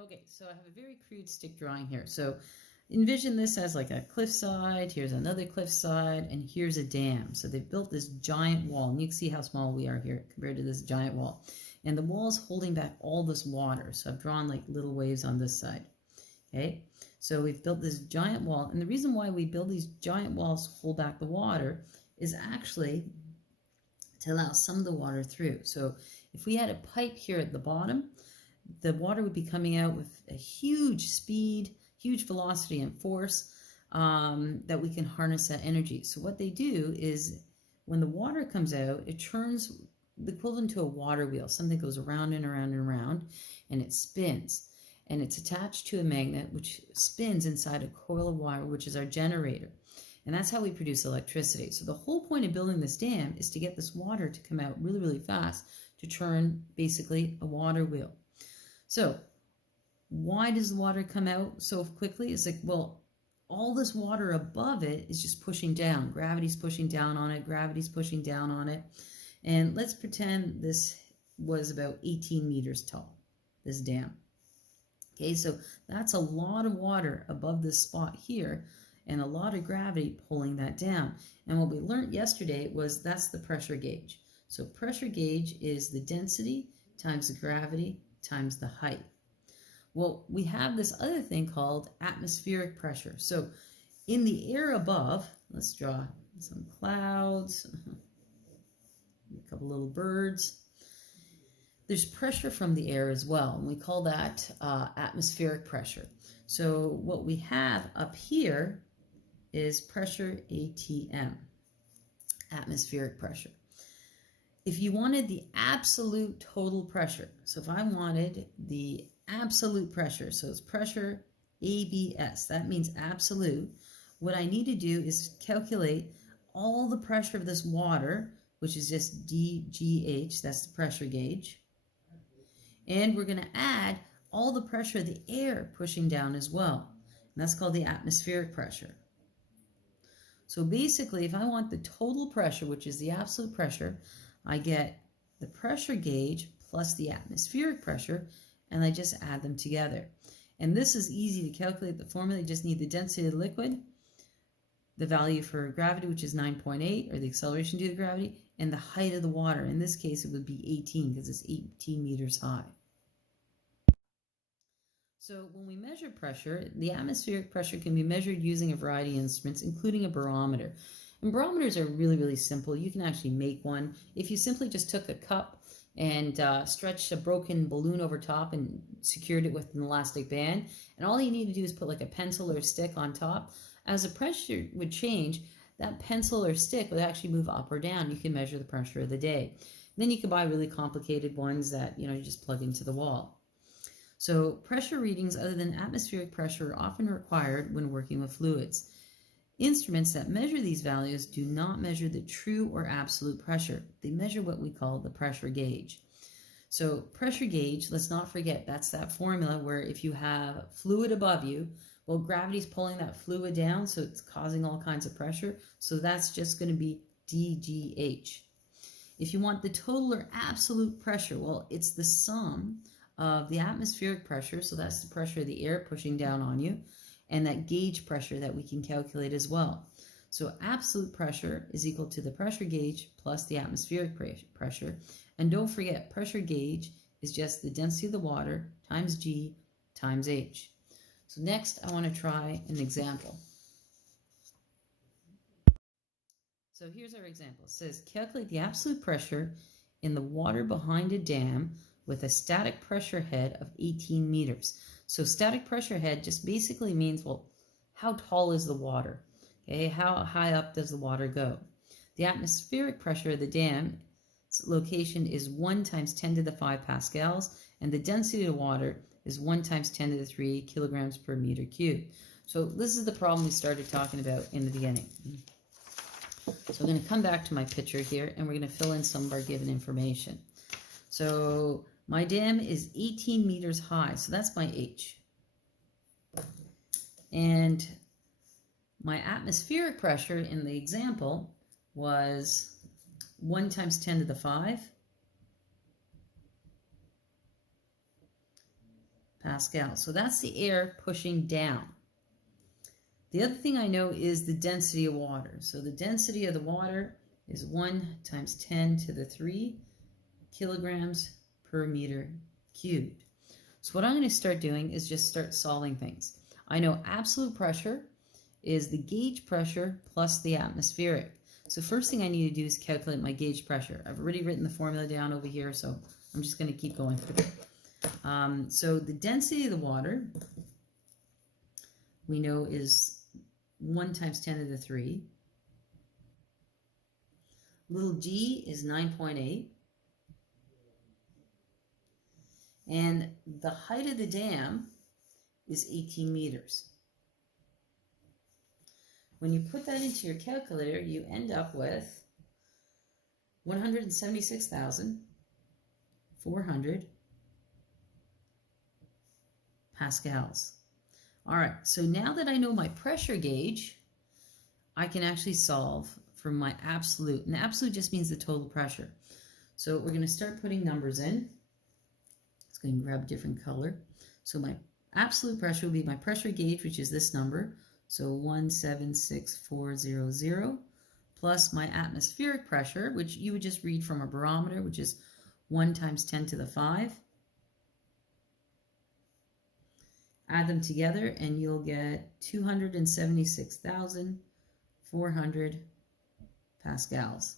Okay, so I have a very crude stick drawing here. So envision this as like a cliffside, here's another cliffside, and here's a dam. So they've built this giant wall, and you can see how small we are here compared to this giant wall. And the wall is holding back all this water. So I've drawn like little waves on this side. Okay, so we've built this giant wall, and the reason why we build these giant walls to hold back the water is actually to allow some of the water through. So if we had a pipe here at the bottom, the water would be coming out with a huge speed, huge velocity and force that we can harness that energy. So what they do is when the water comes out, it turns the equivalent to a water wheel. Something goes around and around and around, and it spins. And it's attached to a magnet which spins inside a coil of wire, which is our generator. And that's how we produce electricity. So the whole point of building this dam is to get this water to come out really, really fast to turn basically a water wheel. So why does the water come out so quickly? It's like, well, all this water above it is just pushing down. Gravity's pushing down on it. Gravity's pushing down on it. And let's pretend this was about 18 meters tall, this dam. Okay, so that's a lot of water above this spot here and a lot of gravity pulling that down. And what we learned yesterday was that's the pressure gauge. So pressure gauge is the density times the gravity times the height. Well, we have this other thing called atmospheric pressure. So in the air above, let's draw some clouds, a couple little birds. There's pressure from the air as well, and we call that atmospheric pressure. So what we have up here is pressure ATM, atmospheric pressure. If you wanted the absolute total pressure, so if I wanted the absolute pressure, so it's pressure ABS, that means absolute, what I need to do is calculate all the pressure of this water, which is just DGH, that's the pressure gauge, and we're going to add all the pressure of the air pushing down as well, and that's called the atmospheric pressure. So basically, if I want the total pressure, which is the absolute pressure, I get the pressure gauge plus the atmospheric pressure, and I just add them together. And this is easy to calculate. The formula, you just need the density of the liquid, the value for gravity, which is 9.8, or the acceleration due to gravity, and the height of the water. In this case, it would be 18 because it's 18 meters high. So when we measure pressure, the atmospheric pressure can be measured using a variety of instruments, including a barometer. And barometers are really, really simple. You can actually make one. If you simply just took a cup and stretched a broken balloon over top and secured it with an elastic band, and all you need to do is put like a pencil or a stick on top, as the pressure would change, that pencil or stick would actually move up or down. You can measure the pressure of the day. And then you can buy really complicated ones that you just plug into the wall. So pressure readings other than atmospheric pressure are often required when working with fluids. Instruments that measure these values do not measure the true or absolute pressure. They measure what we call the pressure gauge. So pressure gauge, let's not forget, that's that formula where if you have fluid above you, well, gravity's pulling that fluid down, so it's causing all kinds of pressure. So that's just going to be DGH. If you want the total or absolute pressure, well, it's the sum of the atmospheric pressure, so that's the pressure of the air pushing down on you, and that gauge pressure that we can calculate as well. So absolute pressure is equal to the pressure gauge plus the atmospheric pressure. And don't forget, pressure gauge is just the density of the water times G times H. So next, I want to try an example. So here's our example. It says, calculate the absolute pressure in the water behind a dam with a static pressure head of 18 meters. So static pressure head just basically means, well, how tall is the water? Okay, how high up does the water go? The atmospheric pressure of the dam's location is 1 times 10 to the 5 pascals, and the density of the water is 1 times 10 to the 3 kilograms per meter cubed. So this is the problem we started talking about in the beginning. So I'm going to come back to my picture here, and we're going to fill in some of our given information. So my dam is 18 meters high, so that's my H. And my atmospheric pressure in the example was 1 times 10 to the 5 pascals. So that's the air pushing down. The other thing I know is the density of water. So the density of the water is 1 times 10 to the 3 kilograms per meter cubed. So what I'm going to start doing is just start solving things. I know absolute pressure is the gauge pressure plus the atmospheric. So first thing I need to do is calculate my gauge pressure. I've already written the formula down over here, so I'm just going to keep going through it. So the density of the water, we know, is 1 times 10 to the 3. Little g is 9.8. And the height of the dam is 18 meters. When you put that into your calculator, you end up with 176,400 pascals. All right, so now that I know my pressure gauge, I can actually solve for my absolute. And absolute just means the total pressure. So we're going to start putting numbers in. Let's go and grab a different color. So my absolute pressure will be my pressure gauge, which is this number. So 176,400 plus my atmospheric pressure, which you would just read from a barometer, which is 1 times 10 to the 5. Add them together and you'll get 276,400 pascals.